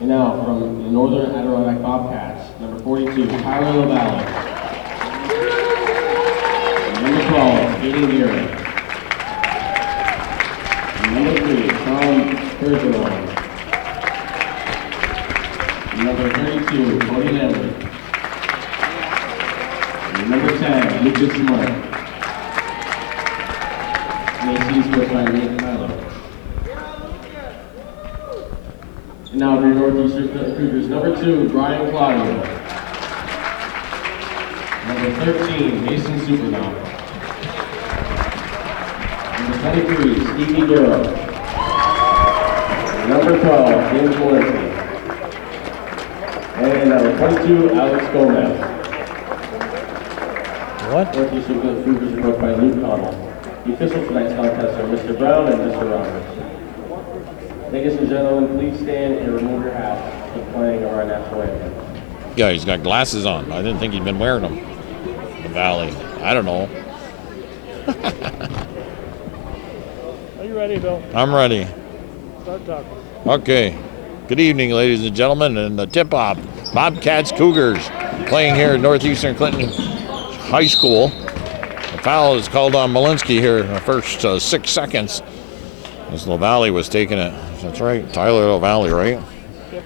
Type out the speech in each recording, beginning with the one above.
And now from the Northern Adirondack Bobcats, number 42, Tyler LaValle. Number 12, Aiden Geary. Number 3, Tom Bergeron. Number 32, Cody Lambert. Number 10, Lucas Smart. NAC scored by Nate Tyler. And now for your Northeastern Cougars, number 2, Brian Claudio. Number 13, Mason Supernaut. Number 23, Stevie Darrow. Number 12, James Walensky. And number 22, Alex Gomez. What? Northeastern Cougars are coached by Luke Connell. The officials for tonight's contest are Mr. Brown and Mr. Roberts. Ladies and gentlemen, please stand and remove your hats for playing of our national anthem. Yeah, he's got glasses on. I didn't think he'd been wearing them. The Valley. I don't know. Are you ready, Bill? I'm ready. Start talking. Okay. Good evening, ladies and gentlemen, and the tip-off. Bobcats Cougars playing here at Northeastern Clinton High School. The foul is called on Malinsky here in the first 6 seconds. As LaValle was taking it. That's right, Tyler LaValle, right? Yep.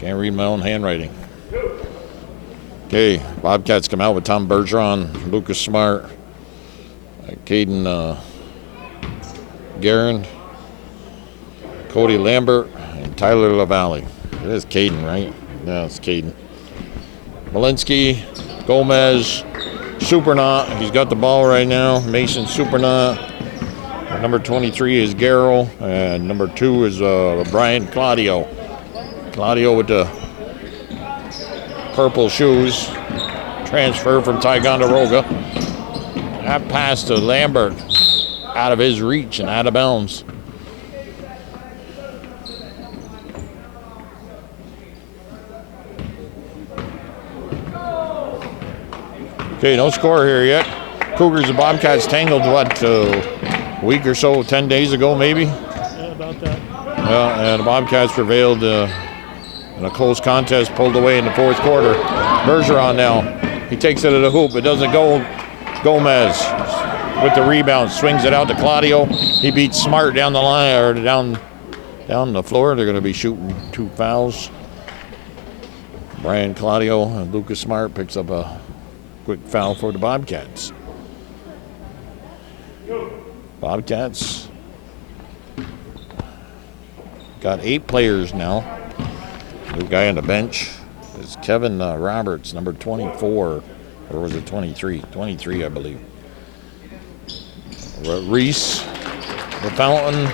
Can't read my own handwriting. Okay, Bobcats come out with Tom Bergeron, Lucas Smart, Caden Guerin, Cody Lambert, and Tyler LaValle. It is Caden, right? Yeah, it's Caden. Malinsky, Gomez, Supernaut. He's got the ball right now. Mason Supernaut. Number 23 is Garrow, and number 2 is Brian Claudio. Claudio with the purple shoes, transfer from Ticonderoga. That pass to Lambert, out of his reach and out of bounds. Okay, no score here yet. Cougars and Bobcats tangled, a week or so, 10 days ago maybe? Yeah, about that. Yeah, and the Bobcats prevailed in a close contest, pulled away in the fourth quarter. Bergeron now, he takes it to the hoop, it doesn't go. Gomez with the rebound, swings it out to Claudio. He beats Smart down the line, or down the floor. They're gonna be shooting 2 fouls. Brian Claudio and Lucas Smart picks up a quick foul for the Bobcats. Bobcats got 8 players now. The guy on the bench is Kevin Roberts, number 24, or was it 23? 23, I believe. Reese, the Fountain,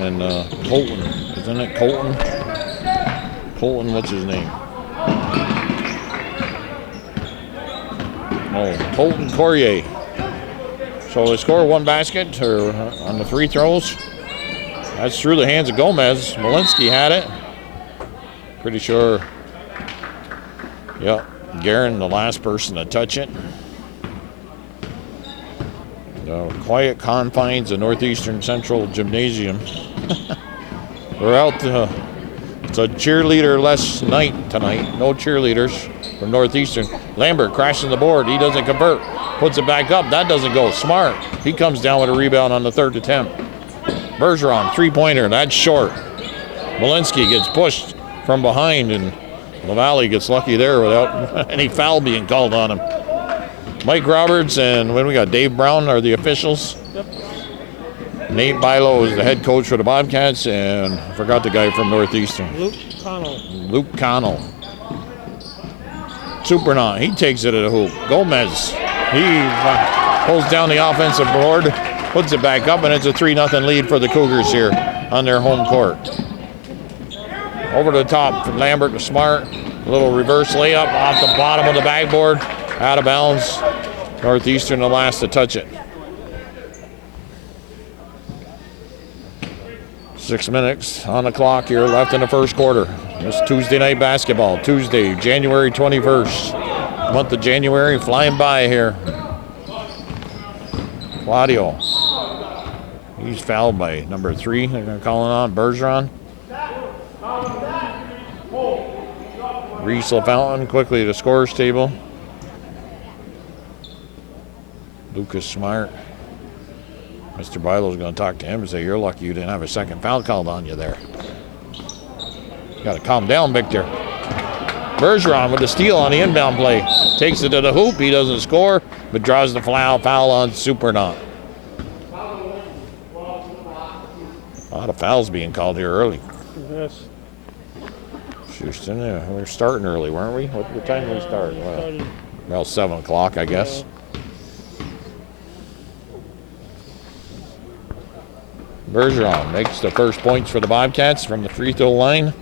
and Colton. Isn't it Colton? Colton, what's his name? Oh, Colton Courier. So they score 1 basket on the free throws. That's through the hands of Gomez. Malinsky had it. Pretty sure. Yep. Guerin, the last person to touch it. The quiet confines of Northeastern Central Gymnasium. We're out. It's a cheerleader-less night tonight. No cheerleaders from Northeastern. Lambert crashing the board. He doesn't convert. Puts it back up. That doesn't go. Smart. He comes down with a rebound on the 3rd attempt. Bergeron, 3-pointer. That's short. Malinsky gets pushed from behind, and LaValle gets lucky there without any foul being called on him. Mike Roberts and when we got Dave Brown are the officials. Yep. Nate Bilo is the head coach for the Bobcats, and I forgot the guy from Northeastern. Luke Connell. Luke Connell. Supernaut, he takes it to the hoop. Gomez, he pulls down the offensive board, puts it back up, and it's a 3-0 lead for the Cougars here on their home court. Over to the top from Lambert to Smart. A little reverse layup off the bottom of the backboard. Out of bounds. Northeastern the last to touch it. 6 minutes on the clock here left in the first quarter. It's Tuesday night basketball. Tuesday, January 21st. Month of January flying by here. Claudio. He's fouled by number 3. They're going to call it on Bergeron. Reese LaFountain quickly to the scorer's table. Lucas Smart. Mr. Bilo's going to talk to him and say, you're lucky you didn't have a second foul called on you there. Got to calm down, Victor. Bergeron with the steal on the inbound play. Takes it to the hoop. He doesn't score, but draws the foul on Supernaut. A lot of fouls being called here early. Yes. Houston, yeah, we're starting early, weren't we? What time did we start? Well, 7 o'clock, I guess. Bergeron makes the first points for the Bobcats from the free throw line.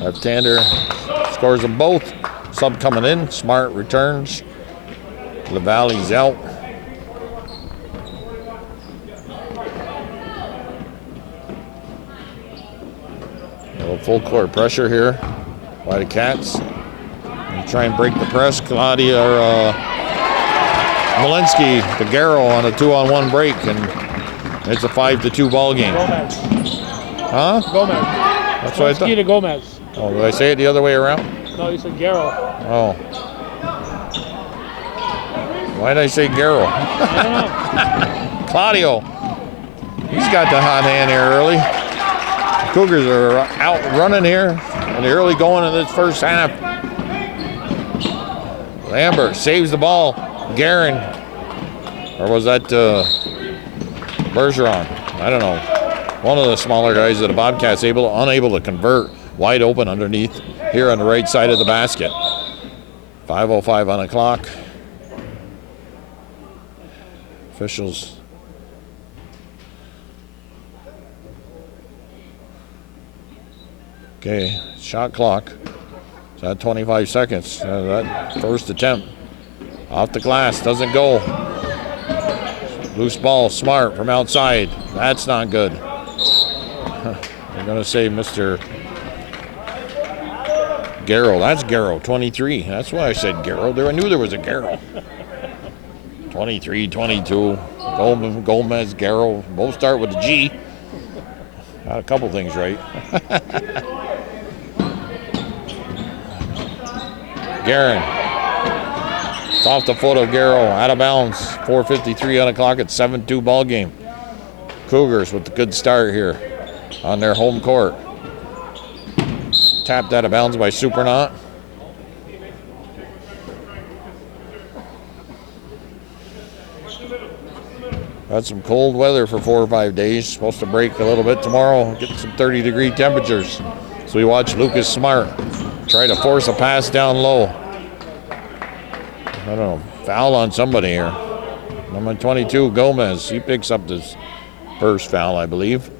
Left-hander scores them both. Sub coming in. Smart returns. LaValle's out. A little full court pressure here by the Cats. They try and break the press. Claudia or Malinsky to Garrow on a 2-on-1 break, and it's a 5-2 ball game. Gomez. Huh? Gomez. That's what I thought. To Gomez. Oh, did I say it the other way around? No, you said Garrow. Oh. Why did I say Garrow? I don't know. Claudio. He's got the hot hand here early. Cougars are out running here and they're early going in this first half. Lambert saves the ball. Guerin. Or was that Bergeron? I don't know. One of the smaller guys of the Bobcats unable to convert. Wide open underneath here on the right side of the basket. 5:05 on the clock. Officials. Okay, shot clock. It's at 25 seconds. That first attempt off the glass doesn't go. Loose ball, Smart from outside. That's not good. They're going to say Mr. Garrow. That's Garrow, 23. That's why I said Garrow. I knew there was a Garrow. 23, 22. Gomez, Garrow. Both start with a G. Got a couple things right. Guerin. It's off the foot of Garrow. Out of bounds. 4:53 on the clock. It's 7-2 ball game. Cougars with the good start here on their home court. Tapped out of bounds by Supernaut. Had some cold weather for 4 or 5 days. Supposed to break a little bit tomorrow. Get some 30-degree temperatures. So we watch Lucas Smart try to force a pass down low. I don't know. Foul on somebody here. Number 22, Gomez. He picks up this first foul, I believe.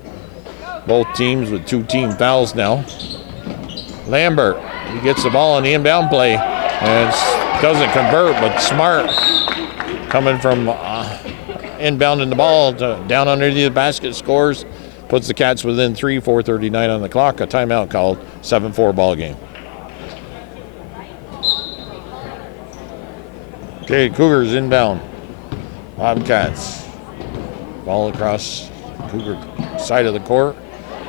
Both teams with 2 team fouls now. Lambert, he gets the ball on the inbound play and doesn't convert, but Smart coming from inbounding the ball down underneath the basket, scores, puts the Cats within 3, 4:39 on the clock. A timeout called, 7-4 ball game. Okay, Cougars inbound. Bobcats. Ball across Cougar side of the court.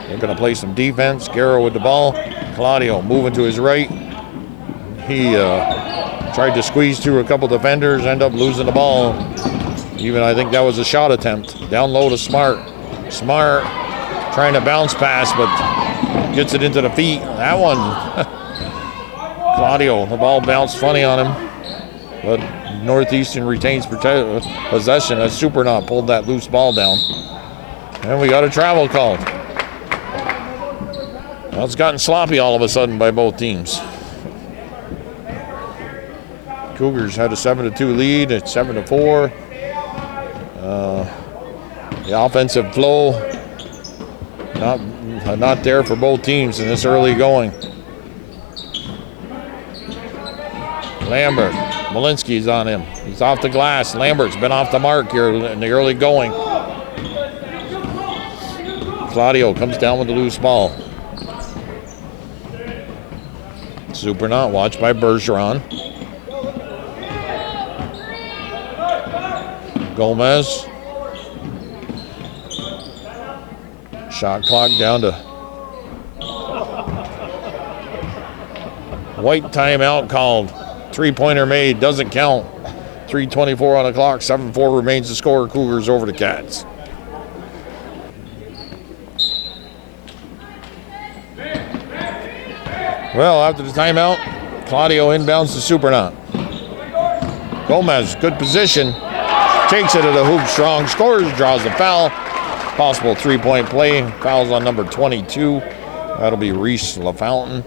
They're going to play some defense. Garrow with the ball. Claudio moving to his right. He tried to squeeze through a couple defenders, end up losing the ball. Even I think that was a shot attempt. Down low to Smart. Smart trying to bounce pass, but gets it into the feet. That one, Claudio, the ball bounced funny on him. But Northeastern retains possession as Supernaut pulled that loose ball down. And we got a travel call. Well, it's gotten sloppy all of a sudden by both teams. Cougars had a 7-2 lead at 7-4. The offensive flow not there for both teams in this early going. Lambert, Malinsky's on him. He's off the glass. Lambert's been off the mark here in the early going. Claudio comes down with the loose ball. Supernaut watched by Bergeron. Gomez. Shot clock down to white timeout called. 3-pointer made, doesn't count. 3:24 on the clock, 7-4 remains the score. Cougars over the Cats. Well, after the timeout, Claudio inbounds to Supernaut. Gomez, good position. Takes it to the hoop strong, scores, draws the foul. Possible 3-point play. Fouls on number 22. That'll be Reese LaFountain.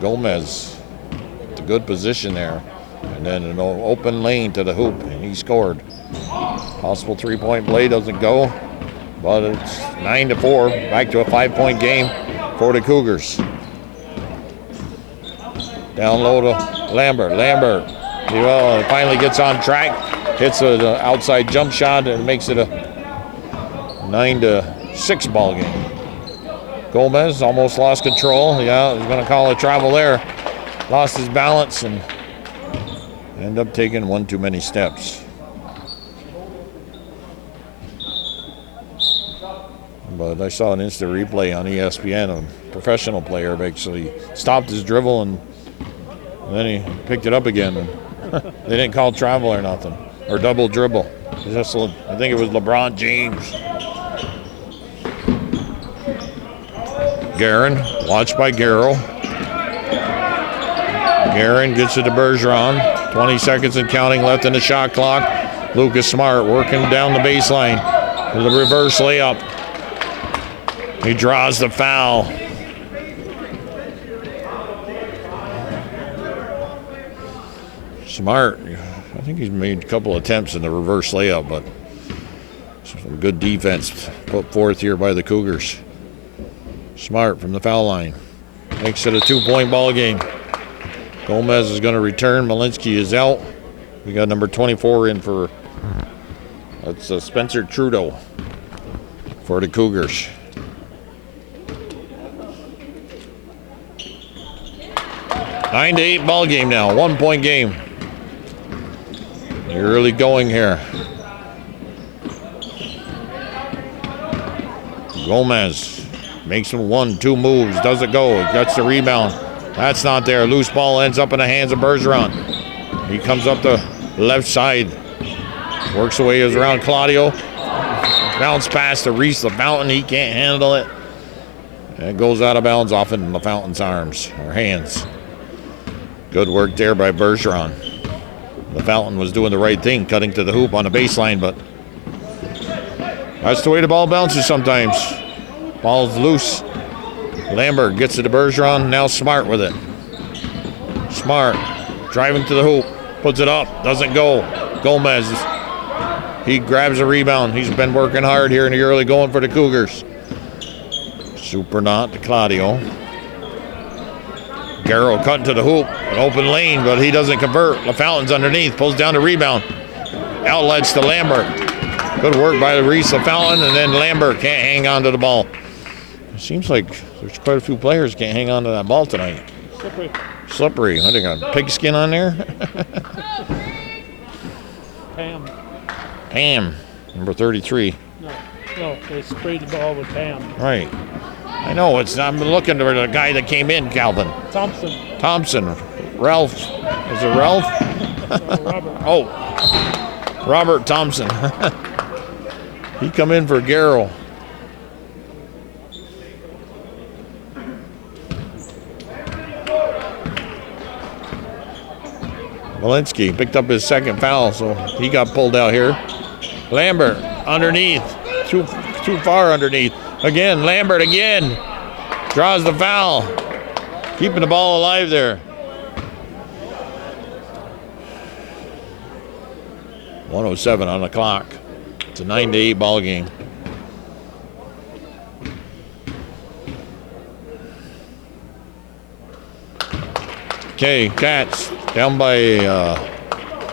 Gomez. It's a good position there. And then an open lane to the hoop, and he scored. Possible 3-point play, doesn't go. But it's 9-4. Back to a 5-point game for the Cougars. Down low to Lambert. Well, finally gets on track. Hits an outside jump shot and makes it a 9-6 ball game. Gomez almost lost control. Yeah, he's going to call a travel there. Lost his balance and ended up taking one too many steps. But I saw an instant replay on ESPN. A professional player basically stopped his dribble and then he picked it up again. And they didn't call travel or nothing, or double dribble. I think it was LeBron James. Guerin, watched by Garrow. Guerin gets it to Bergeron. 20 seconds and counting left in the shot clock. Lucas Smart working down the baseline with a reverse layup. He draws the foul. Smart, I think he's made a couple attempts in the reverse layup, but some good defense put forth here by the Cougars. Smart from the foul line. Makes it a 2-point ball game. Gomez is going to return. Malinsky is out. We got number 24 in for, that's Spencer Trudeau for the Cougars. Nine to 8 ball game now. 1-point game. You're really going here. Gomez makes him 1-2 moves. Does it go? Gets the rebound. That's not there. Loose ball ends up in the hands of Bergeron. He comes up the left side. Works away is around Claudio. Bounce pass to Reese LaFountain. He can't handle it. And it goes out of bounds off in LaFountain's arms or hands. Good work there by Bergeron. LaFountain was doing the right thing, cutting to the hoop on the baseline, but that's the way the ball bounces sometimes. Ball's loose. Lambert gets it to Bergeron. Now Smart with it. Smart driving to the hoop. Puts it up. Doesn't go. Gomez. He grabs a rebound. He's been working hard here in the early going for the Cougars. Supernaut to Claudio. Garrow cutting to the hoop. An open lane, but he doesn't convert. LaFountain's underneath. Pulls down the rebound. Outlets to Lambert. Good work by Reese LaFountain, and then Lambert can't hang on to the ball. It seems like there's quite a few players can't hang on to that ball tonight. Slippery. I think a pigskin on there. Pam, number 33. No, they sprayed the ball with Pam. Right. I know. I'm looking for the guy that came in, Calvin. Thompson. Ralph. Is it Ralph? Robert. Oh. Robert Thompson. He come in for Garrow. Malinsky picked up his second foul, so he got pulled out here. Lambert underneath. Too far underneath. Again, Lambert again. Draws the foul. Keeping the ball alive there. 1:07 on the clock. It's a 9 to 8 ball game. Okay, Cats down by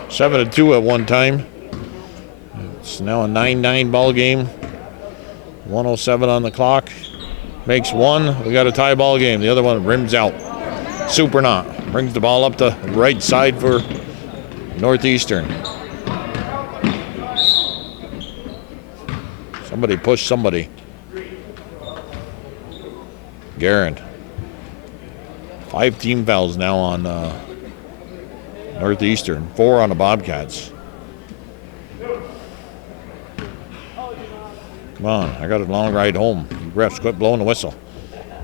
7-2 at one time. It's now a 9-9 ball game. 1:07 on the clock. Makes one. We got a tie ball game. The other one rims out. Supernaut brings the ball up the right side for Northeastern. Somebody pushed somebody. Guerin. 5 team fouls now on Northeastern. 4 on the Bobcats. Come on, I got a long ride home. Refs, quit blowing the whistle.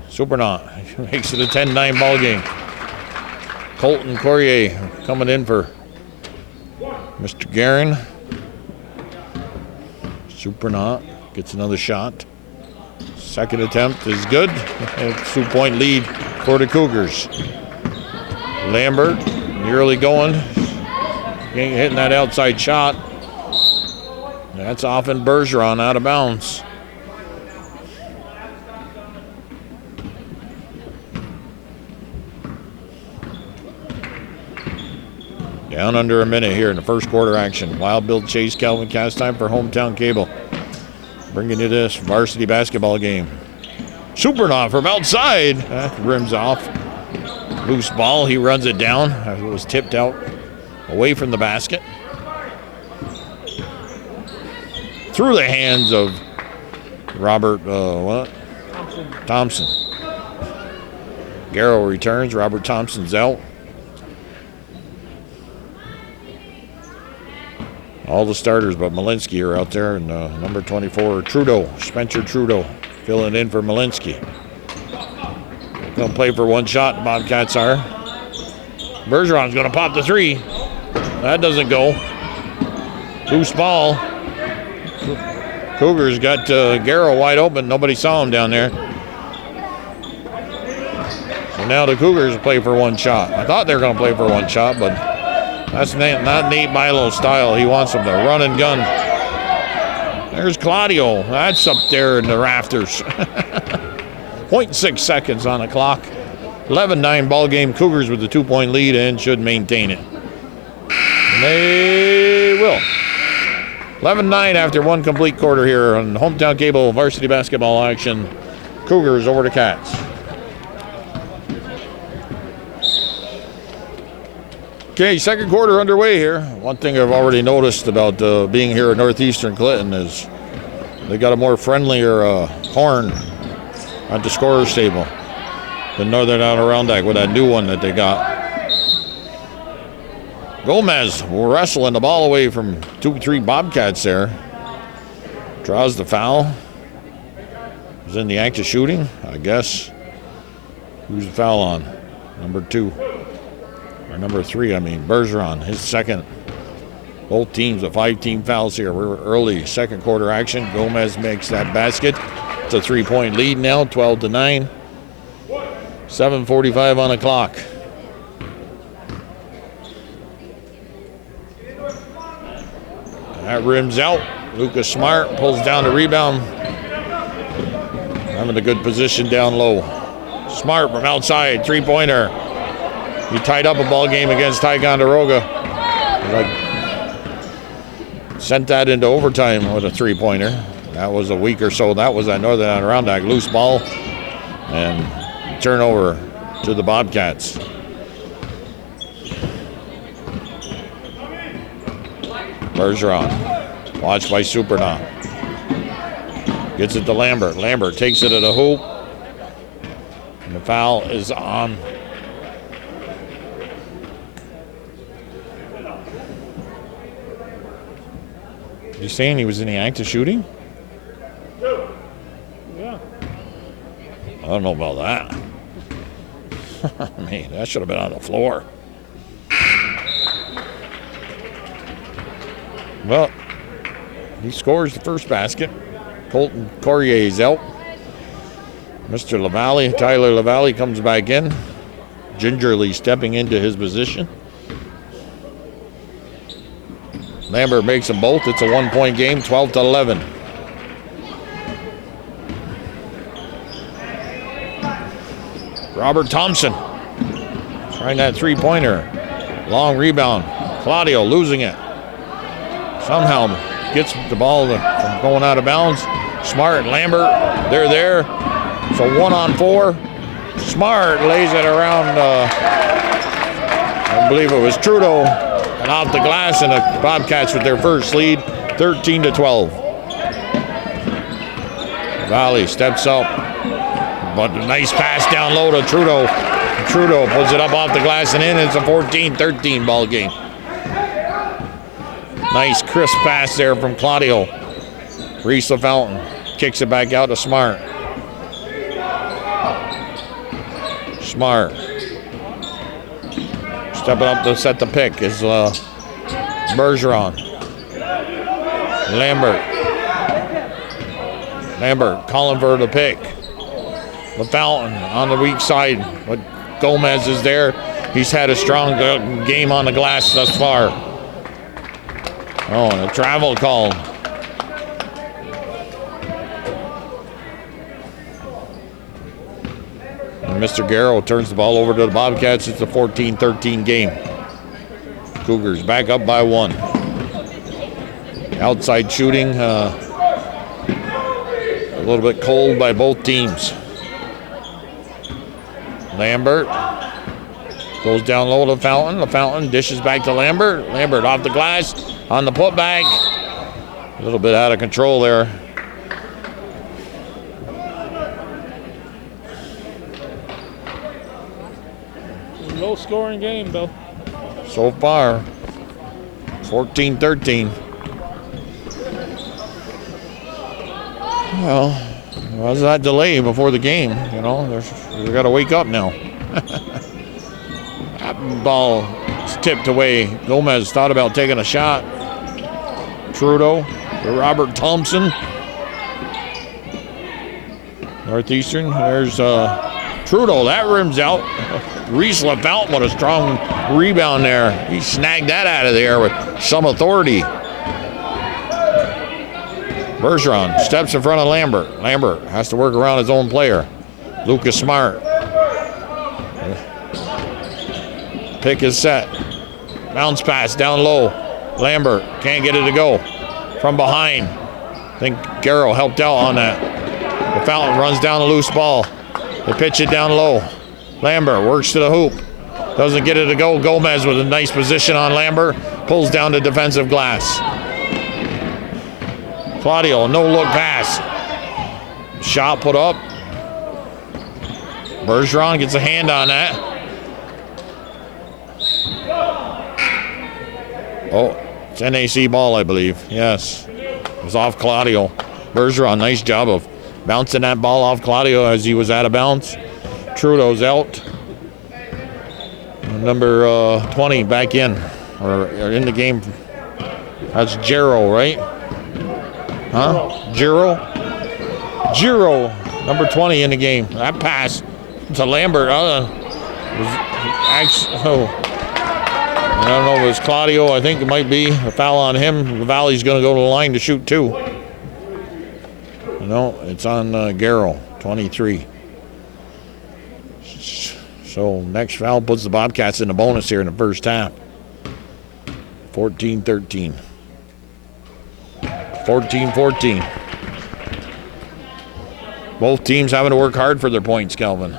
Supernaut makes it a 10-9 ball game. Colton Courier coming in for Mr. Guerin. Supernaut gets another shot. Second attempt is good. It's 2-point lead for the Cougars. Lambert nearly going. Hitting that outside shot. That's off in Bergeron, out of bounds. Down under a minute here in the first quarter action. Wild Bill Chase, Calvin Cass, time for Hometown Cable. Bringing you this varsity basketball game. Supernaut from outside. That rims off. Loose ball, he runs it down. It was tipped out away from the basket. Through the hands of Robert, Thompson. Garrow returns, Robert Thompson's out. All the starters but Malinsky are out there, and number 24, Trudeau, Spencer Trudeau, filling in for Malinsky. Going to play for one shot, the Bobcats are. Bergeron's going to pop the 3. That doesn't go. Loose ball. Cougars got Garrow wide open. Nobody saw him down there. So now the Cougars play for one shot. I thought they were going to play for one shot, but that's not Nate Milo's style. He wants them to run and gun. There's Claudio. That's up there in the rafters. 0.6 seconds on the clock. 11-9 ball game. Cougars with the 2-point lead and should maintain it. And they will. 11-9 after one complete quarter here on Hometown Cable varsity basketball action. Cougars over the Cats. Okay, second quarter underway here. One thing I've already noticed about being here at Northeastern Clinton is they got a more friendlier horn at the scorer's table than Northern Adirondack with that new one that they got. Gomez wrestling the ball away from 2-3 Bobcats there. Draws the foul. Is in the act of shooting, I guess. Who's the foul on? Number 2. Or number 3, Bergeron, his second. Both teams with 5-team fouls here. We're early second quarter action. Gomez makes that basket. It's a 3-point lead now, 12-9. 7:45 on the clock. That rims out. Lucas Smart pulls down the rebound. Having a good position down low. Smart from outside, 3-pointer. He tied up a ball game against Ticonderoga. Sent that into overtime with a 3-pointer. That was a week or so. That was at Northern Adirondack. Loose ball and turnover to the Bobcats. Bergeron, watched by Supernaut. Gets it to Lambert. Lambert takes it at a hoop. And the foul is on. You saying he was in the act of shooting? Yeah. I don't know about that. Man, that should have been on the floor. Well, he scores the first basket. Colton Courier's out. Mr. LaValle, Tyler LaValle comes back in, gingerly stepping into his position. Lambert makes them both. It's a 1-point game, 12-11. Robert Thompson trying that 3-pointer. Long rebound. Claudio losing it. Somehow gets the ball from going out of bounds. Smart and Lambert, they're there. So 1-on-4. Smart lays it around, I believe it was Trudeau, and off the glass, and the Bobcats with their first lead, 13-12. Valley steps up, but a nice pass down low to Trudeau. Trudeau puts it up off the glass and in. It's a 14-13 ball game. Nice crisp pass there from Claudio. Reese LaFountain kicks it back out to Smart. Smart. Stepping up to set the pick is Bergeron. Lambert calling for the pick. LaFountain on the weak side, but Gomez is there. He's had a strong game on the glass thus far. Oh, and a travel call. And Mr. Garrow turns the ball over to the Bobcats. It's a 14-13 game. Cougars back up by 1. Outside shooting, a little bit cold by both teams. Lambert goes down low to Fountain. LaFountain dishes back to Lambert. Lambert off the glass on the putback. A little bit out of control there. Low scoring game, Bill. So far, 14-13. Well, there was that delay before the game, you know. They got to wake up now. That ball is tipped away. Gomez thought about taking a shot. Trudeau to Robert Thompson. Northeastern, there's Trudeau. That rims out. Reese LaFountain with a strong rebound there. He snagged that out of there with some authority. Bergeron steps in front of Lambert. Lambert has to work around his own player. Lucas Smart. Pick is set. Bounce pass down low. Lambert can't get it to go. From behind. I think Garrow helped out on that. The Fountain runs down a loose ball. They pitch it down low. Lambert works to the hoop. Doesn't get it to go. Gomez with a nice position on Lambert. Pulls down the defensive glass. Claudio, no-look pass. Shot put up. Bergeron gets a hand on that. Oh, it's NAC ball, I believe. Yes. It was off Claudio. Bergeron, nice job of bouncing that ball off Claudio as he was out of bounds. Trudeau's out. Number 20 back in, or in the game. That's Giro, right? Huh? Giro, number 20 in the game. That pass to Lambert was actually, I don't know if it was Claudio. I think it might be a foul on him. The Valley's going to go to the line to shoot 2. No, it's on Garrow, 23. So next foul puts the Bobcats in the bonus here in the first half. 14-13. 14-14. Both teams having to work hard for their points, Kelvin.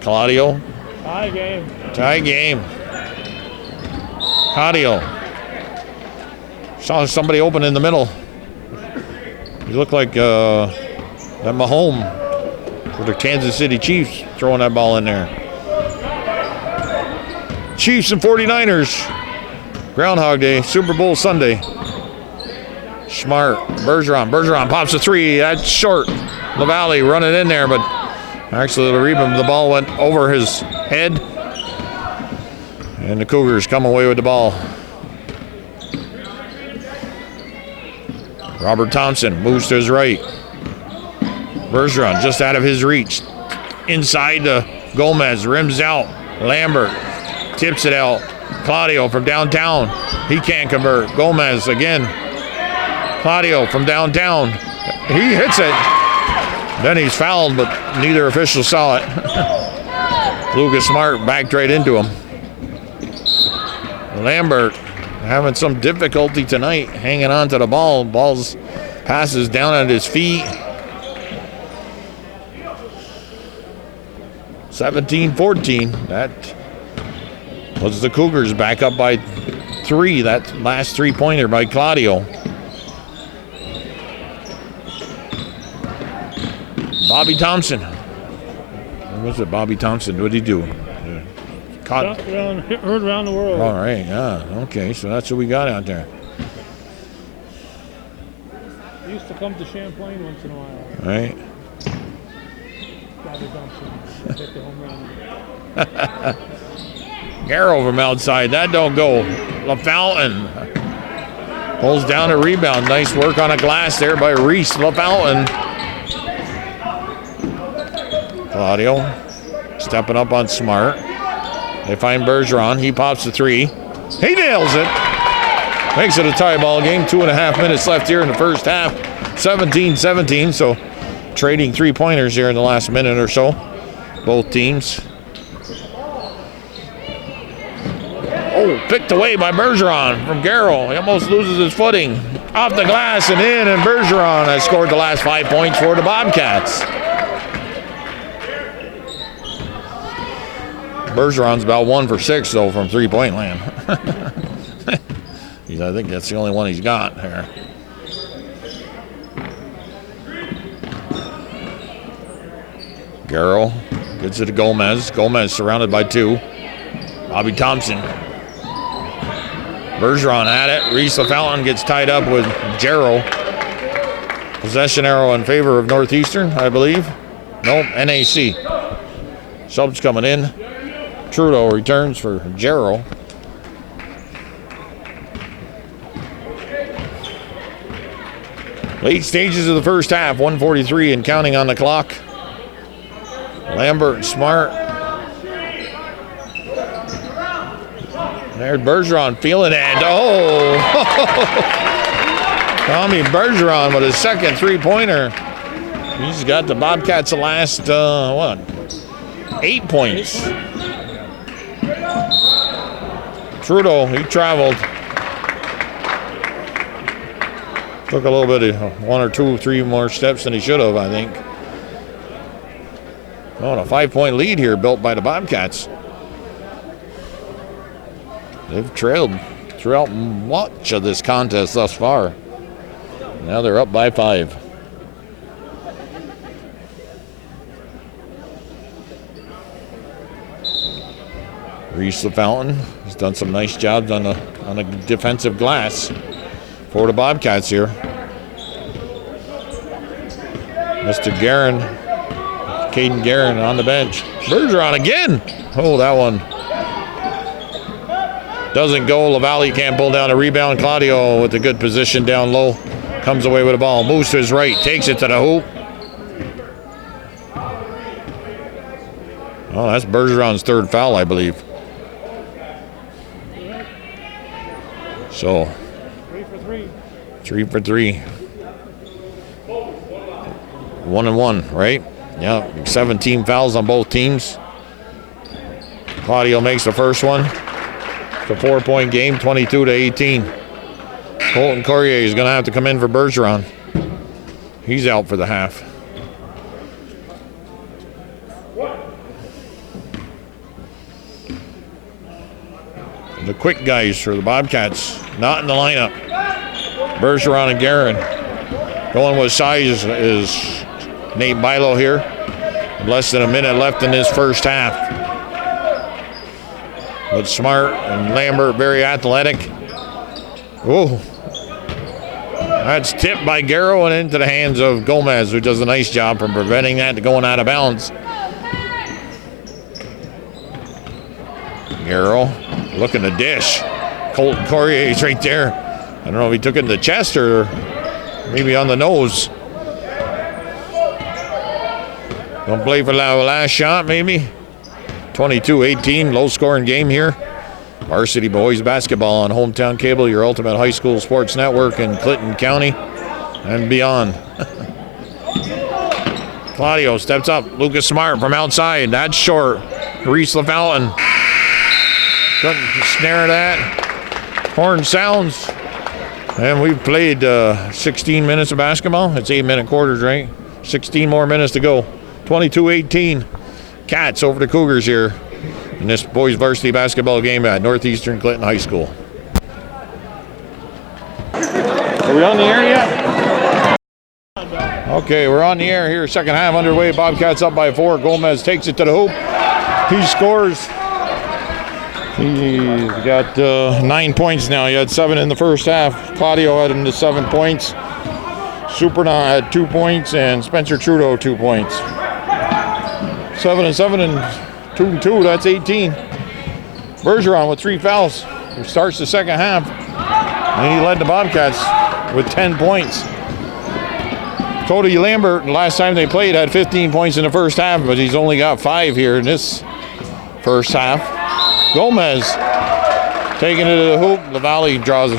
Claudio. Tie game. Tie game. Claudio. Saw somebody open in the middle. He looked like that Mahomes for the Kansas City Chiefs throwing that ball in there. Chiefs and 49ers. Groundhog Day, Super Bowl Sunday. Smart. Bergeron pops a 3. That's short. LaValle running in there, but actually the rebound, the ball went over his head. And the Cougars come away with the ball. Robert Thompson moves to his right. Bergeron just out of his reach. Inside to Gomez, rims out. Lambert tips it out. Claudio from downtown. He can't convert. Gomez again. Claudio from downtown. He hits it. Then he's fouled, but neither official saw it. Lucas Smart backed right into him. Lambert having some difficulty tonight hanging on to the ball. Ball's passes down at his feet. 17-14. That was the Cougars back up by three, that last three-pointer by Claudio. Bobby Thompson. What was it, Bobby Thompson? What did he do? Caught. Heard around the world. All right, yeah, okay, so that's what we got out there. He used to come to Champlain once in a while. All right. Bobby Thompson hit the home run. Garrow from outside, that don't go. LaFountain pulls down a rebound. Nice work on a glass there by Reese LaFountain. Claudio stepping up on Smart. They find Bergeron. He pops the three. He nails it. Makes it a tie ball game. 2.5 minutes left here in the first half. 17-17. So trading three-pointers here in the last minute or so. Both teams. Oh, picked away by Bergeron from Garrow. He almost loses his footing. Off the glass and in, and Bergeron has scored the last 5 points for the Bobcats. Bergeron's about 1 for 6, though, from three-point land. I think that's the only one he's got here. Garrow gets it to Gomez. Gomez surrounded by two. Bobby Thompson. Bergeron at it. Reese LaFountain gets tied up with Jarrow. Possession arrow in favor of Northeastern, I believe. Nope, NAC. Subs coming in. Trudeau returns for Jarrow. Late stages of the first half, 1:43 and counting on the clock. Lambert, Smart. There's Bergeron feeling it. Oh! Tommy Bergeron with his second three-pointer. He's got the Bobcats the last, 8 points. Trudeau, he traveled. Took a little bit of 1 or 2, 3 more steps than he should have, I think. Oh, and a 5-point lead here built by the Bobcats. They've trailed throughout much of this contest thus far. Now they're up by 5. Reese LaFountain has done some nice jobs on the defensive glass for the Bobcats here. Mr. Guerin, Caden Guerin on the bench. Bergeron again. Oh, that one doesn't go. LaValle can't pull down a rebound. Claudio with a good position down low. Comes away with the ball. Moves to his right. Takes it to the hoop. Oh, that's Bergeron's third foul, I believe. So, 3 for 3. 3 for 3. 1-1, right? Yeah, 17 fouls on both teams. Claudio makes the first one. It's a 4-point game, 22-18. Colton Courier is going to have to come in for Bergeron. He's out for the half. The quick guys for the Bobcats not in the lineup. Bergeron and Guerin. Going with size is Nate Bilo here. Less than a minute left in this first half. But Smart and Lambert very athletic. Oh, that's tipped by Garrow and into the hands of Gomez, who does a nice job from preventing that going out of bounds. Garrow looking to dish. Colton Courier is right there. I don't know if he took it in the chest or maybe on the nose. Gonna play for the last shot, maybe. 22-18, low-scoring game here. Varsity Boys basketball on Hometown Cable, your ultimate high school sports network in Clinton County and beyond. Claudio steps up. Lucas Smart from outside. That's short. Reese LaFountain couldn't snare that. Horn sounds. And we've played 16 minutes of basketball. It's 8-minute quarters, right? 16 more minutes to go. 22-18. Cats over the Cougars here in this boys varsity basketball game at Northeastern Clinton High School. we on the air yet? Okay, we're on the air here. Second half underway. Bobcats up by 4. Gomez takes it to the hoop. He scores. He's got 9 points now. He had 7 in the first half. Claudio had him to 7 points. Supernaut had 2 points, and Spencer Trudeau 2 points. 7 and 7 and 2 and 2. That's 18. Bergeron with 3 fouls. He starts the second half, and he led the Bobcats with 10 points. Cody Lambert, last time they played, had 15 points in the first half, but he's only got 5 here in this first half. Gomez taking it to the hoop. LaValle draws.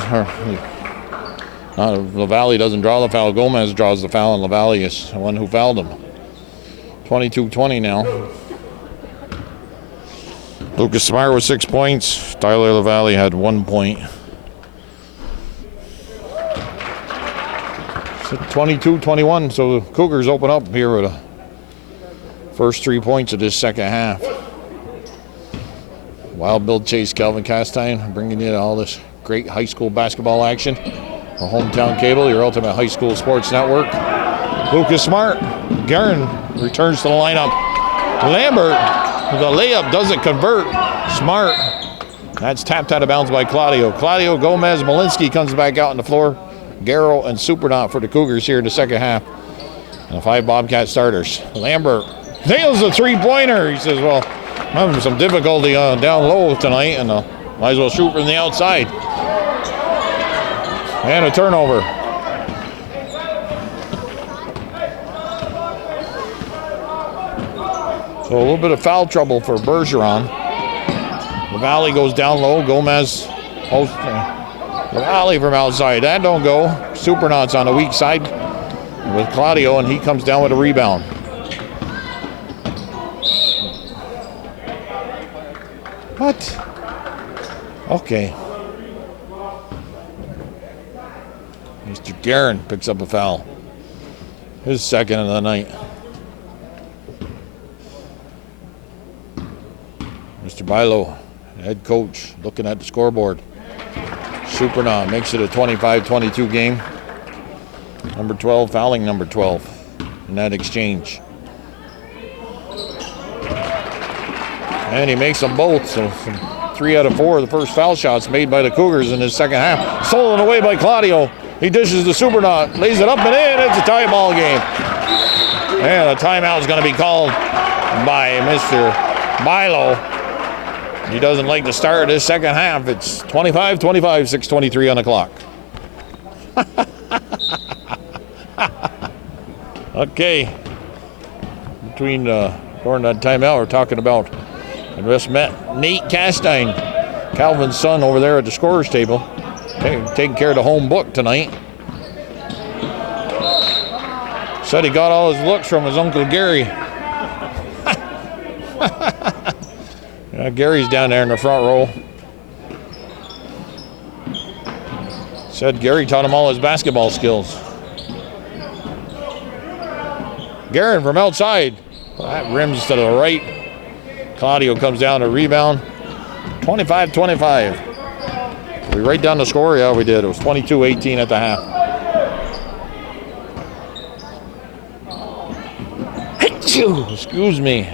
LaValle doesn't draw the foul. Gomez draws the foul, and LaValle is the one who fouled him. 22-20 now. Lucas Smart with 6 points. Tyler LaValle had 1 point. 22-21, so the Cougars open up here with the first 3 points of this second half. Wild Bill Chase, Calvin Castine, bringing you all this great high school basketball action. Our hometown cable, your ultimate high school sports network. Lucas Smart, Guerin returns to the lineup. Lambert, the layup doesn't convert. Smart, that's tapped out of bounds by Claudio. Claudio, Gomez, Malinsky comes back out on the floor. Garrow and Supernaut for the Cougars here in the second half. And 5 Bobcat starters. Lambert nails a 3-pointer. He says, well, I'm having some difficulty down low tonight, and might as well shoot from the outside. And a turnover. So a little bit of foul trouble for Bergeron. LaValle goes down low. Gomez hosts LaValle from outside. That don't go. Supernaut's on the weak side with Claudio, and he comes down with a rebound. What? Okay. Mr. Guerin picks up a foul. His second of the night. Mr. Bilo, head coach, looking at the scoreboard. Supernaut makes it a 25-22 game. Number 12 fouling number 12 in that exchange. And he makes them both, so 3 out of 4 of the first foul shots made by the Cougars in his second half. Stolen away by Claudio. He dishes the Supernaut, lays it up and in. It's a tie ball game. And a timeout is going to be called by Mr. Bilo. He doesn't like the start of this second half. It's 25-25, 6:23 on the clock. Okay. During that timeout, we're talking about, and just met Nate Castine, Calvin's son over there at the scorer's table, taking care of the home book tonight. Said he got all his looks from his Uncle Gary. Gary's down there in the front row. Said Gary taught him all his basketball skills. Guerin from outside. That rims to the right. Claudio comes down to rebound. 25-25. We write down the score? Yeah, we did. It was 22-18 at the half. Excuse me.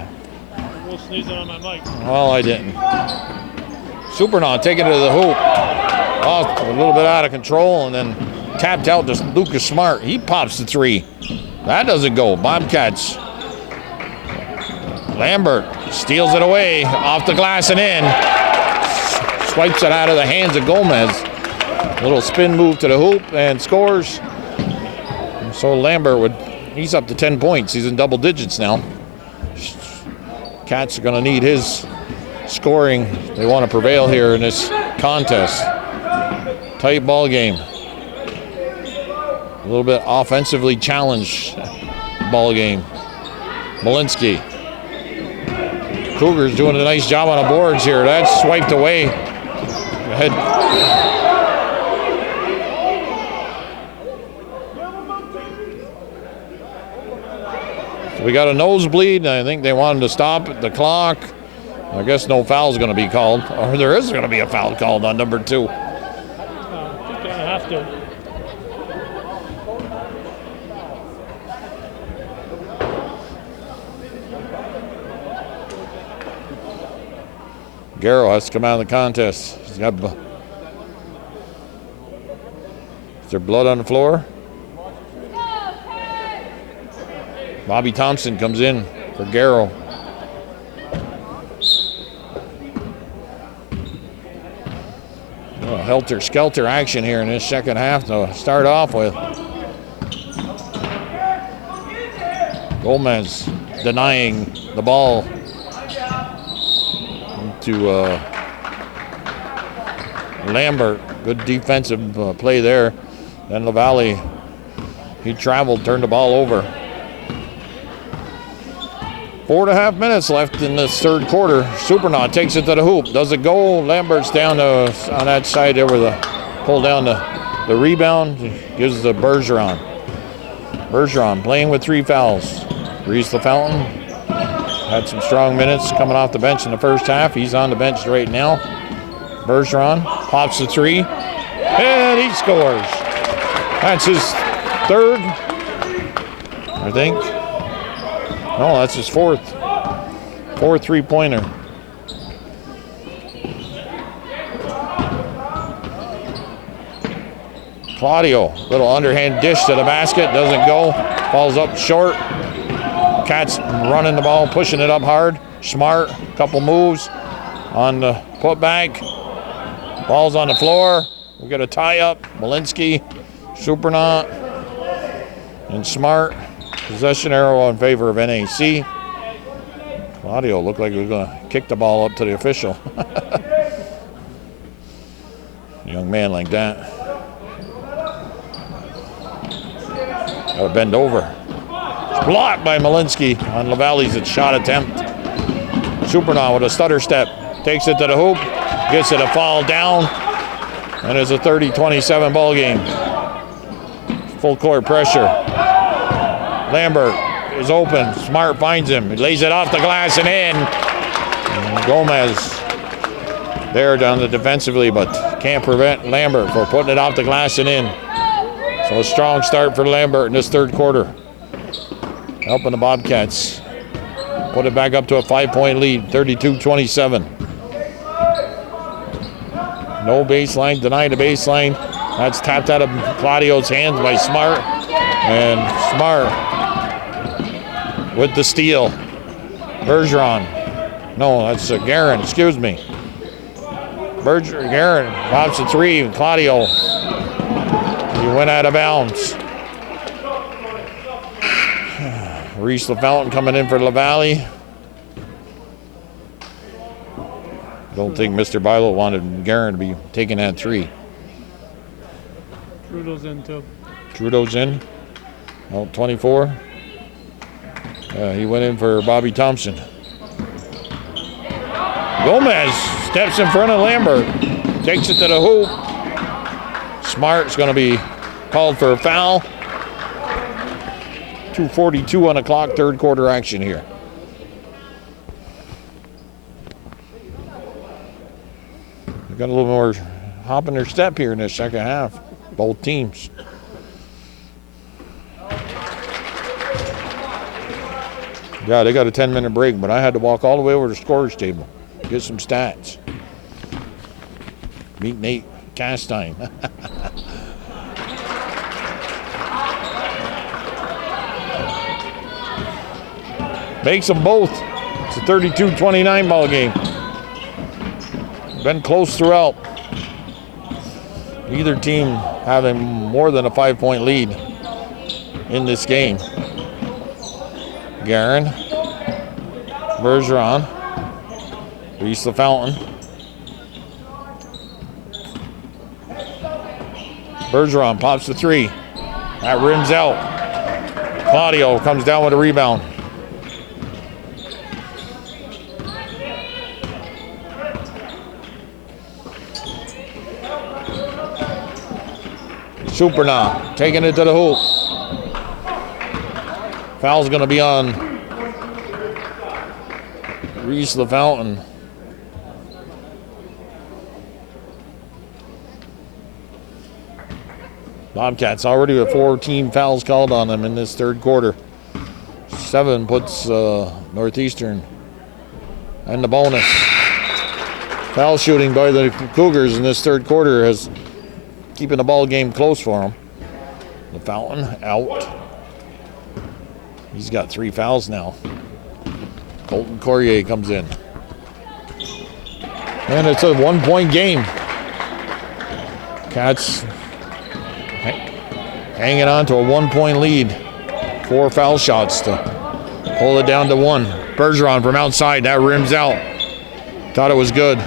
We'll sneeze it on my mic. Well, I didn't. Supernaut taking it to the hoop. Off a little bit out of control, and then tapped out to Lucas Smart. He pops the 3. That doesn't go. Bobcats. Lambert steals it away off the glass and in. Swipes it out of the hands of Gomez. A little spin move to the hoop and scores. So Lambert he's up to 10 points. He's in double digits now. Cats are going to need his scoring. They want to prevail here in this contest. Tight ball game. A little bit offensively challenged ball game. Malinsky. Cougars doing a nice job on the boards here. That's swiped away. Ahead. So we got a nosebleed. I think they wanted to stop the clock. I guess no foul is going to be called. Or there is going to be a foul called on number 2. I think I have to. Garrow has to come out of the contest. He's got. Is there blood on the floor? Bobby Thompson comes in for Garrow. Helter-skelter action here in this second half to start off with. Gomez denying the ball to Lambert. Good defensive play there. Then LaValle, he traveled, turned the ball over. 4.5 minutes left in this third quarter. Supernaut takes it to the hoop. Does it go? Lambert's down on that side there with a pull down the rebound. Gives the Bergeron. Bergeron playing with 3 fouls. Reese LaFountain had some strong minutes coming off the bench in the first half. He's on the bench right now. Bergeron pops the 3, and he scores. That's his third, I think. No, that's his fourth 3-pointer. Claudio, little underhand dish to the basket, doesn't go, falls up short. Cats running the ball, pushing it up hard. Smart, couple moves on the putback. Ball's on the floor. We got a tie-up. Malinsky, Supernaut, and Smart. Possession arrow in favor of NAC. Claudio looked like he was going to kick the ball up to the official. Young man like that. Got to bend over. It's blocked by Malinsky on LaValle's shot attempt. Supernaut with a stutter step. Takes it to the hoop. Gets it a foul down. And it's a 30-27 ball game. Full court pressure. Lambert is open. Smart finds him. He lays it off the glass and in. And Gomez there down the defensively, but can't prevent Lambert from putting it off the glass and in. So a strong start for Lambert in this third quarter. Helping the Bobcats put it back up to a 5-point lead, 32-27. No baseline, denied the baseline. That's tapped out of Claudio's hands by Smart. And Smart with the steal. Bergeron. No, that's Guerin, excuse me. Guerin pops a 3, and Claudio, he went out of bounds. Reese LaFountain coming in for LaValle. Don't think Mr. Bilo wanted Guerin to be taking that 3. Trudeau's in too. Trudeau's in. Oh, 24. He went in for Bobby Thompson. Gomez steps in front of Lambert. Takes it to the hoop. Smart's going to be called for a foul. 2:42 on the clock, third quarter action here. They've got a little more hop in their step here in the second half, both teams. Yeah, they got a 10-minute break, but I had to walk all the way over to the scorer's table, get some stats. Meet Nate Castine. Makes them both. It's a 32-29 ball game. Been close throughout. Either team having more than a 5-point lead in this game. Guerin, Bergeron, Reese LaFountain. Bergeron pops the 3. That rims out. Claudio comes down with a rebound. Supernaut taking it to the hoop. Foul's going to be on Reese LaFountain. Bobcats already with 14 fouls called on them in this third quarter. 7 puts Northeastern in the bonus. Foul shooting by the Cougars in this third quarter is keeping the ball game close for them. The Fountain out. He's got 3 fouls now. Colton Courier comes in. And it's a 1-point game. Cats hanging on to a 1-point lead. 4 foul shots to pull it down to 1. Bergeron from outside, that rims out. Thought it was good.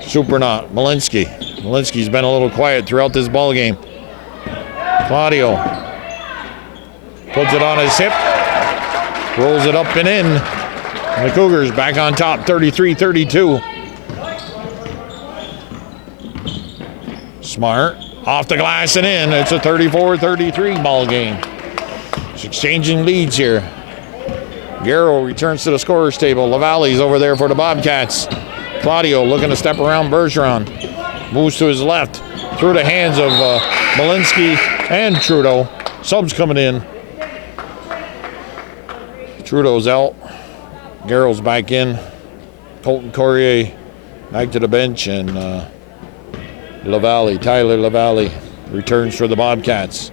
Supernaut, Malinsky. Malinsky's been a little quiet throughout this ball game. Claudio puts it on his hip, rolls it up and in. And the Cougars back on top, 33-32. Smart, off the glass and in. It's a 34-33 ball game. It's exchanging leads here. Garrow returns to the scorer's table. LaValle's over there for the Bobcats. Claudio looking to step around Bergeron. Moves to his left. Through the hands of Malinsky and Trudeau. Subs coming in. Trudeau's out. Garrow's back in. Colton Courier back to the bench. And Tyler LaValle returns for the Bobcats.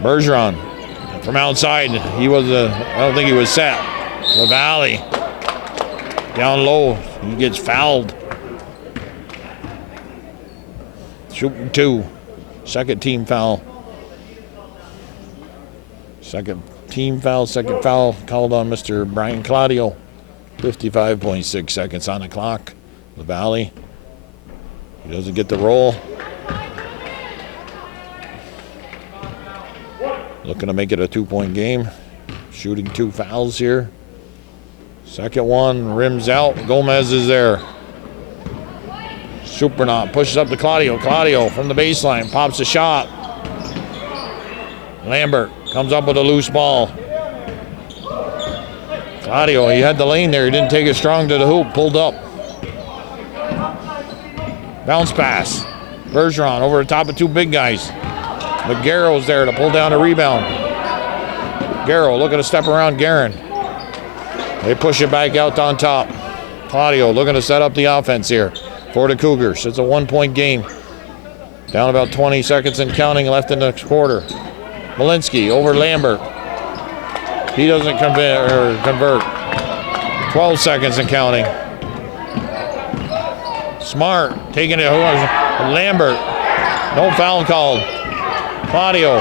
Bergeron from outside. He was, I don't think he was set. LaValle down low. He gets fouled. Shooting 2. Second team foul. Second foul called on Mr. Brian Claudio. 55.6 seconds on the clock. LaValle. He doesn't get the roll. Looking to make it a 2-point game. Shooting 2 fouls here. Second one rims out. Gomez is there. Supernaut pushes up to Claudio. Claudio from the baseline pops a shot. Lambert comes up with a loose ball. Claudio, he had the lane there. He didn't take it strong to the hoop. Pulled up. Bounce pass. Bergeron over the top of 2 big guys. But Garrow's there to pull down a rebound. Garrow looking to step around Guerin. They push it back out on top. Claudio looking to set up the offense here for the Cougars. It's a 1-point game. Down about 20 seconds and counting left in the quarter. Malinsky over Lambert. He doesn't convert. 12 seconds and counting. Smart taking it. Lambert. No foul called. Claudio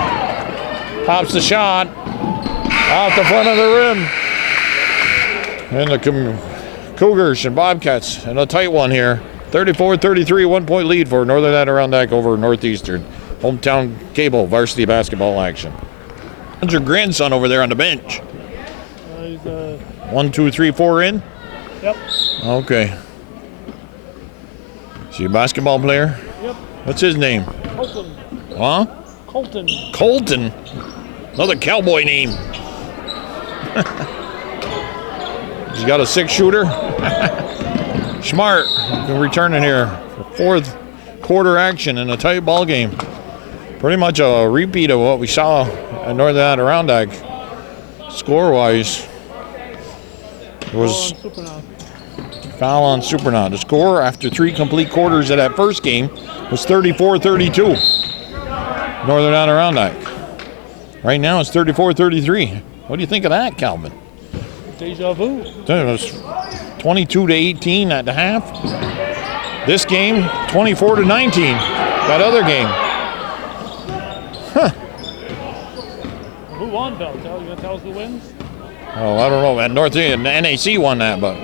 pops the shot off the front of the rim. And the Cougars and Bobcats in a tight one here. 34-33, 1-point lead for Northern Adirondack over Northeastern. Hometown cable varsity basketball action. That's your grandson over there on the bench. He's 1, 2, 3, 4 in? Yep. Okay. Is he a basketball player? Yep. What's his name? Colton. Huh? Colton. Colton. Another cowboy name. He's got a 6-shooter. Smart returning here for 4th quarter action in a tight ball game. Pretty much a repeat of what we saw at Northern Adirondack. Score-wise, it was foul on Supernaut. The score after 3 complete quarters of that first game was 34-32. Northern Adirondack. Right now it's 34-33. What do you think of that, Calvin? Deja vu. It was 22-18 at the half. This game, 24-19. That other game. Huh. Who won, Bill? You gonna tell us who wins? Oh, I don't know. At North End, the NAC won that, but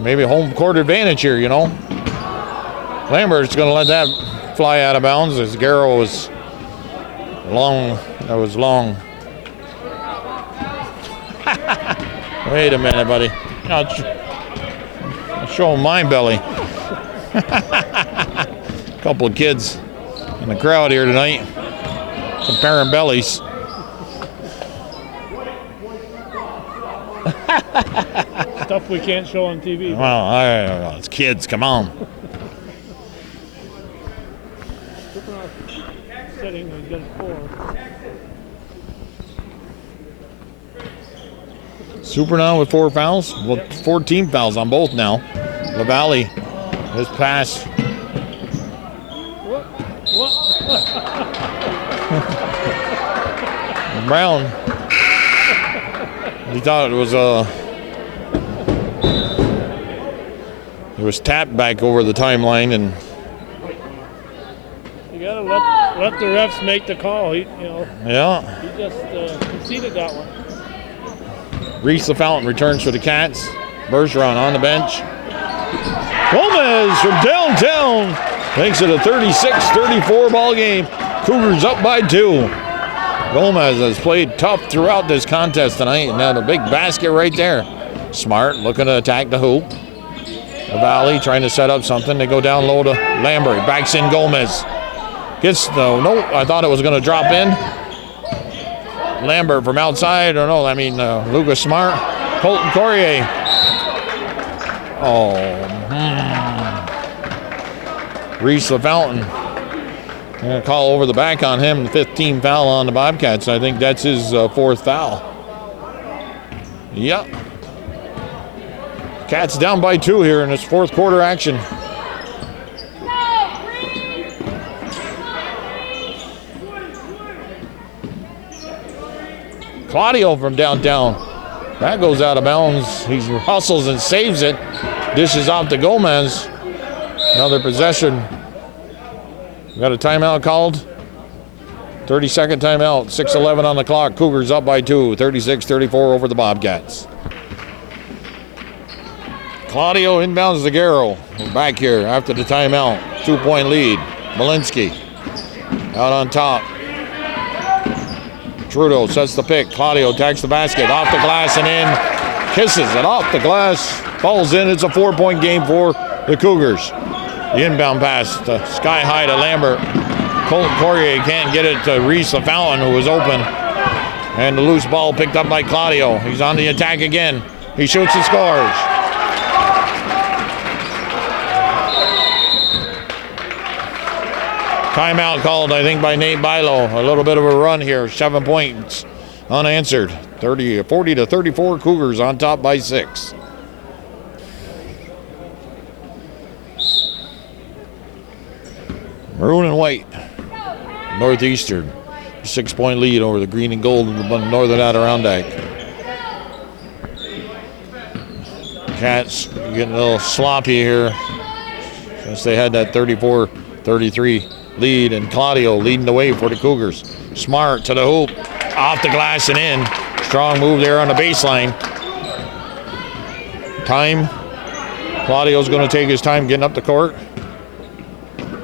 maybe home court advantage here, you know. Lambert's going to let that fly out of bounds as Garrow was long. That was long. Wait a minute, buddy. I'll show him my belly. Couple of kids in the crowd here tonight comparing bellies. Stuff we can't show on TV. Well, it's kids. Come on. Sitting, he's got a 4. Super now with 4 fouls. Well, 14 fouls on both now. LaValle, his pass. What? Brown. He thought it was tapped back over the timeline, and You gotta let the refs make the call. He just conceded that one. Reese LaFountain returns for the Cats. Bergeron on the bench. Gomez from downtown makes it a 36-34 ball game. Cougars up by 2. Gomez has played tough throughout this contest tonight, and had a big basket right there. Smart looking to attack the hoop. The Valley trying to set up something. They go down low to Lambert. Backs in Gomez. Gets the, no, I thought it was going to drop in. Lambert from outside, or no, I mean Lucas Smart. Colton Courier. Reese LaFountain. Gonna call over the back on him. The 5th team foul on the Bobcats. I think that's his 4th foul. Yep. Cats down by 2 here in this 4th quarter action. Claudio from downtown. That goes out of bounds. He hustles and saves it. Dishes off to Gomez. Another possession. We got a timeout called. 30-second timeout. 6:11 on the clock. Cougars up by 2. 36-34 over the Bobcats. Claudio inbounds to Garrow. We're back here after the timeout. 2-point lead. Malinsky out on top. Trudeau sets the pick. Claudio attacks the basket. Off the glass and in. Kisses it off the glass. Falls in. It's a 4-point game for the Cougars. The inbound pass to sky high to Lambert. Colton Courier can't get it to Reese LaFountain, who was open. And the loose ball picked up by Claudio. He's on the attack again. He shoots and scores. Timeout called, I think, by Nate Bilo. A little bit of a run here. 7 points unanswered. 40-34, Cougars on top by 6. Maroon and white. Northeastern. 6-point lead over the green and gold in the Northern Adirondack. Cats getting a little sloppy here since they had that 34-33 lead, and Claudio leading the way for the Cougars. Smart to the hoop, off the glass and in. Strong move there on the baseline. Time. Claudio's going to take his time getting up the court.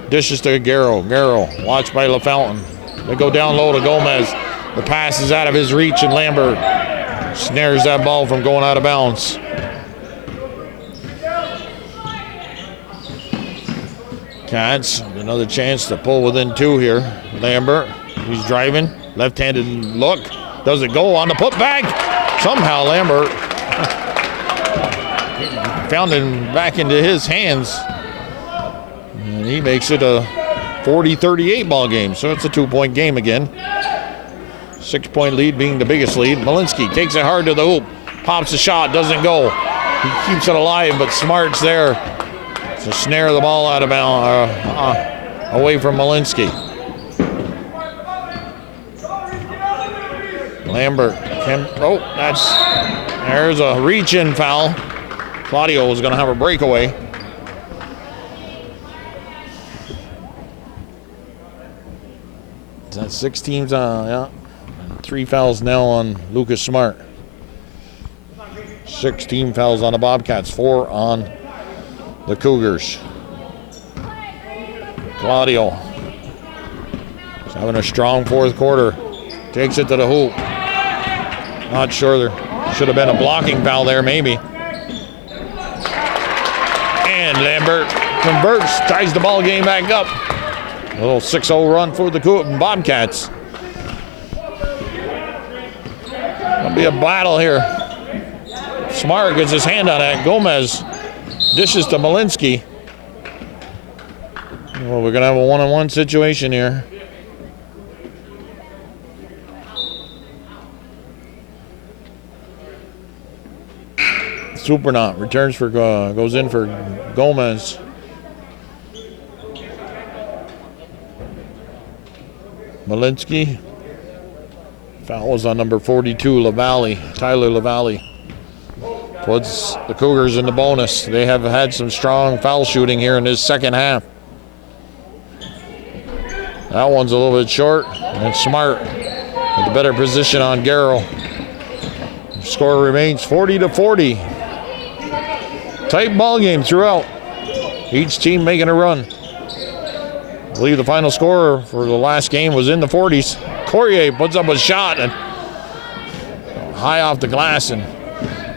Dishes to Garrow. Garrow watched by LaFountain. They go down low to Gomez. The pass is out of his reach, and Lambert snares that ball from going out of bounds. Cats, another chance to pull within 2 here. Lambert, he's driving. Left-handed look. Does it go on the putback? Somehow Lambert found him back into his hands. And he makes it a 40-38 ball game. So it's a 2-point game again. 6-point lead being the biggest lead. Malinsky takes it hard to the hoop. Pops a shot, doesn't go. He keeps it alive, but Smart's there to snare the ball out of bounds, away from Malinsky. Lambert there's a reach-in foul. Claudio was going to have a breakaway. That's 6 teams, 3 fouls now on Lucas Smart. 16 fouls on the Bobcats, 4 on the Cougars. Claudio is having a strong 4th quarter. Takes it to the hoop. Not sure, there should have been a blocking foul there, maybe. And Lambert converts, ties the ball game back up. A little 6-0 run for the Bobcats. It'll be a battle here. Smart gets his hand on that. Gomez dishes to Malinsky. Well, we're going to have a 1-on-1 situation here. Supernaut returns for, goes in for Gomez. Malinsky. Foul was on number 42, LaValle, Tyler LaValle. Puts the Cougars in the bonus. They have had some strong foul shooting here in this second half. That one's a little bit short, and Smart with the better position on Garrow. The score remains 40-40. Tight ball game throughout. Each team making a run. I believe the final score for the last game was in the 40s. Courier puts up a shot and high off the glass and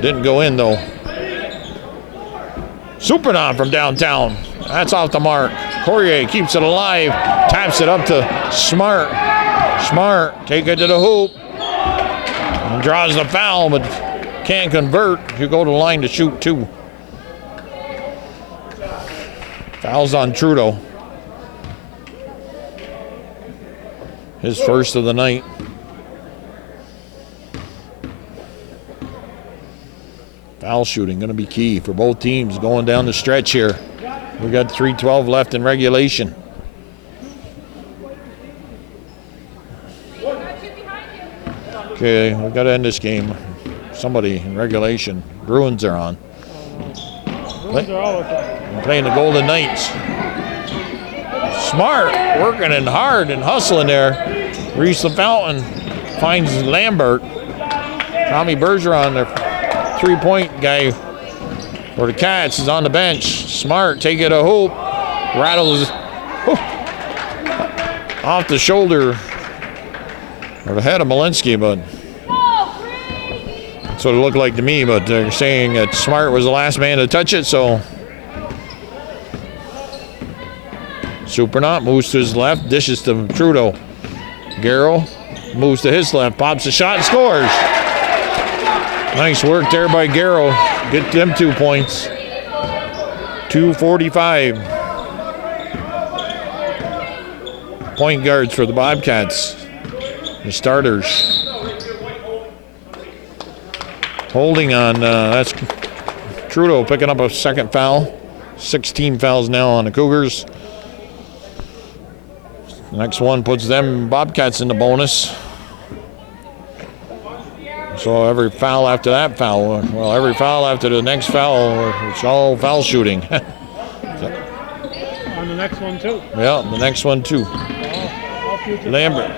didn't go in though. Supernaut from downtown. That's off the mark. Courier keeps it alive. Taps it up to Smart. Smart take it to the hoop. And draws the foul but can't convert. You go to the line to shoot two. Foul's on Trudeau. His first of the night. Foul shooting going to be key for both teams going down the stretch here. We got 3:12 left in regulation. Okay, we got to end this game. Somebody in regulation. Bruins are on. Playing the Golden Knights. Smart working and hard and hustling there. Reese the Fountain finds Lambert. Tommy Bergeron, their three-point guy for the Cats, is on the bench. Smart take it a hoop. Rattles off the shoulder or the head of Malinsky, but that's what it looked like to me. But they're saying that Smart was the last man to touch it, so Supernaut moves to his left, dishes to Trudeau. Garrow moves to his left, pops a shot, and scores. Nice work there by Garrow. Get them 2 points. 2:45. Point guards for the Bobcats. The starters. Holding on, that's Trudeau picking up a second foul. 16 fouls now on the Cougars. The next one puts them Bobcats in the bonus. So every foul after that foul, well, every foul after the next foul, it's all foul shooting. On the next one too. Yeah, the next one too. Lambert.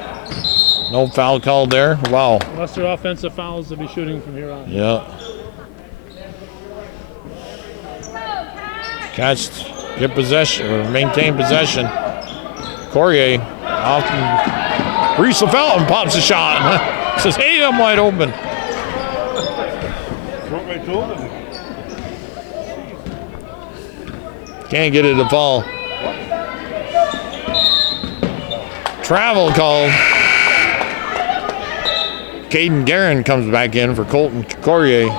No foul called there. Wow. Unless they're offensive fouls, they'll be shooting from here on. Yeah. Cats get possession or maintain possession. Courier often Reese the Fountain pops a shot. Says, hey, I'm wide open. Can't get it to fall. Travel called. Caden Guerin comes back in for Colton Courier.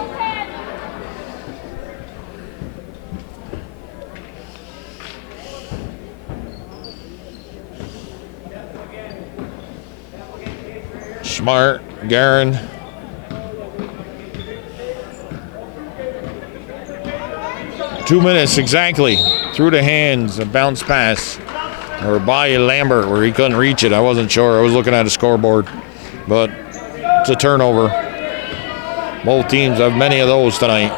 Smart, Guerin. Two minutes exactly. Through the hands, a bounce pass. Or by Lambert where he couldn't reach it. I wasn't sure. I was looking at a scoreboard. But it's a turnover. Both teams have many of those tonight.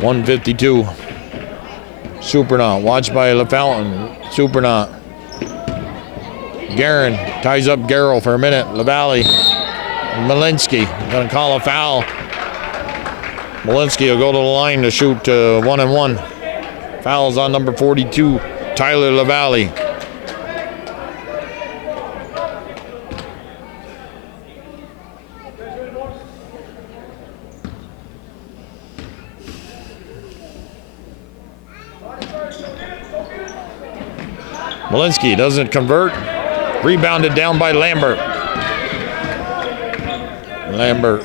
152. Supernaut, watched by LaFountain. Supernaut. Guerin ties up Garrow for a minute. LaValle. Malinsky gonna call a foul. Malinsky will go to the line to shoot 1-and-1. Fouls on number 42, Tyler LaValle. Malinsky doesn't convert. Rebounded down by Lambert. Lambert,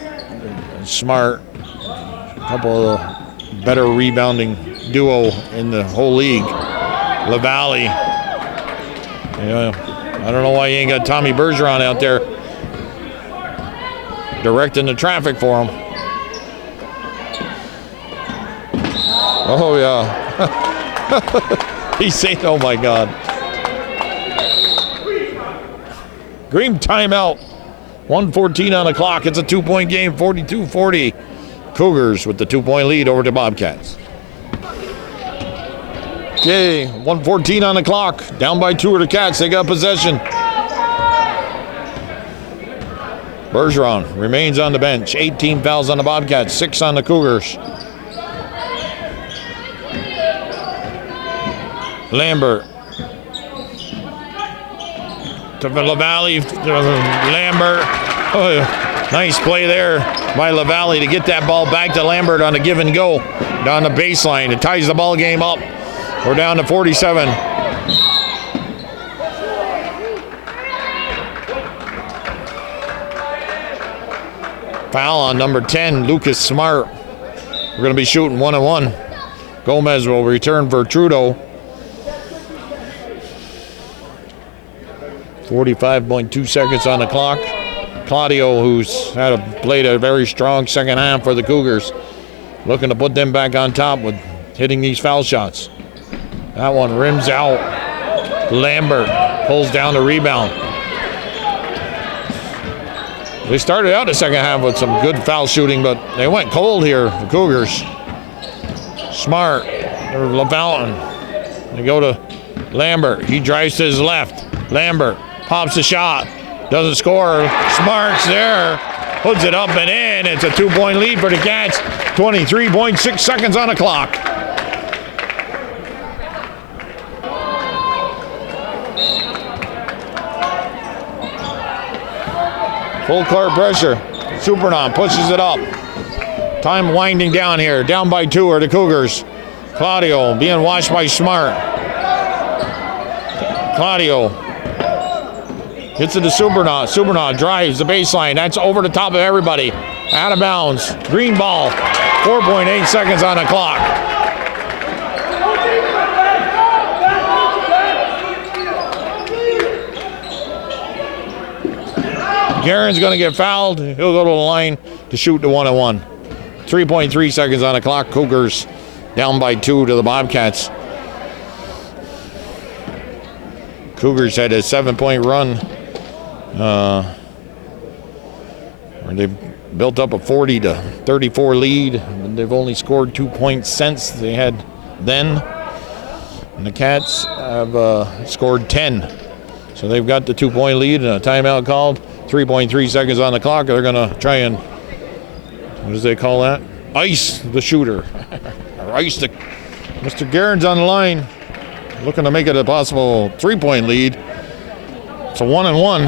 Smart, a couple of the better rebounding duo in the whole league. LaValle. Yeah, I don't know why you ain't got Tommy Bergeron out there. directing the traffic for him. Oh, yeah. He's saying, oh, my God. Green timeout. 1:14 on the clock. It's a 2-point game, 42-40. Cougars with the 2-point lead over the Bobcats. Okay, 1:14 on the clock. Down by 2 are the Cats. They got possession. Bergeron remains on the bench. 18 fouls on the Bobcats, 6 on the Cougars. Lambert. To LaValle. Lambert. Oh, nice play there by LaValle to get that ball back to Lambert on a give and go down the baseline. It ties the ball game up. We're down to 47. Foul on number 10, Lucas Smart. We're going to be shooting 1-on-1. Gomez will return for Trudeau. 45.2 seconds on the clock. Claudio, who's played a very strong second half for the Cougars, looking to put them back on top with hitting these foul shots. That one rims out. Lambert pulls down the rebound. They started out the second half with some good foul shooting, but they went cold here, the Cougars. Smart, or LaValle. They go to Lambert. He drives to his left. Lambert pops a shot. Doesn't score. Smart's there. Puts it up and in. It's a 2-point lead for the Cats. 23.6 seconds on the clock. Full court pressure. Supernon pushes it up. Time winding down here. Down by 2 are the Cougars. Claudio being watched by Smart. Claudio gets it to Supernon. Supernon drives the baseline. That's over the top of everybody. Out of bounds. Green ball. 4.8 seconds on the clock. Garen's going to get fouled. He'll go to the line to shoot the 1-on-1. 3.3 seconds on the clock. Cougars down by 2 to the Bobcats. Cougars had a 7-point run. Where they built up a 40-34 lead. They've only scored 2 points since they had then. And the Cats have scored 10. So they've got the 2-point lead and a timeout called. 3.3 seconds on the clock. They're going to try and, what do they call that? Ice the shooter. Or ice the, Mr. Garen's on the line. Looking to make it a possible 3-point lead. It's a 1-on-1.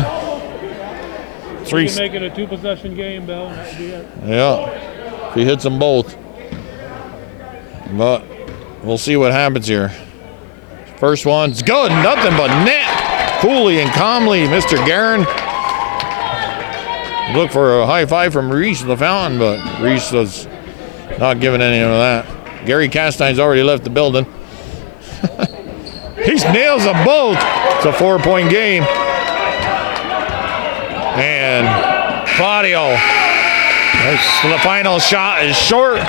You can make it a 2-possession game, Bill. That'd be it. Yeah, if he hits them both. But we'll see what happens here. First one's good. Nothing but net. Coolly and calmly, Mr. Garen. Look for a high five from Reese LaFountain, but Reese was not giving any of that. Gary Castine's already left the building. He nails them both. It's a 4-point game. And Claudio, the final shot is short.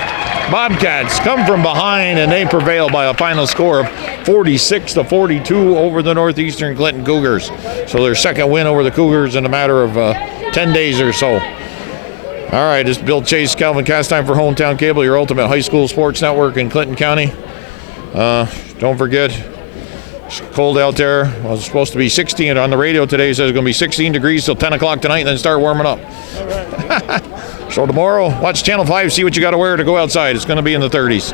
Bobcats come from behind and they prevail by a final score of 46-42 over the Northeastern Clinton Cougars. So their second win over the Cougars in a matter of 10 days or so. All right, this is Bill Chase, Calvin Castine for Hometown Cable, your ultimate high school sports network in Clinton County. Don't forget, it's cold out there. Well, it's supposed to be 16 on the radio today. It says it's going to be 16 degrees till 10 o'clock tonight and then start warming up. All right. So tomorrow, watch Channel 5, see what you got to wear to go outside. It's going to be in the 30s.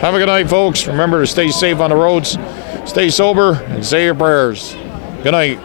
Have a good night, folks. Remember to stay safe on the roads, stay sober, and say your prayers. Good night.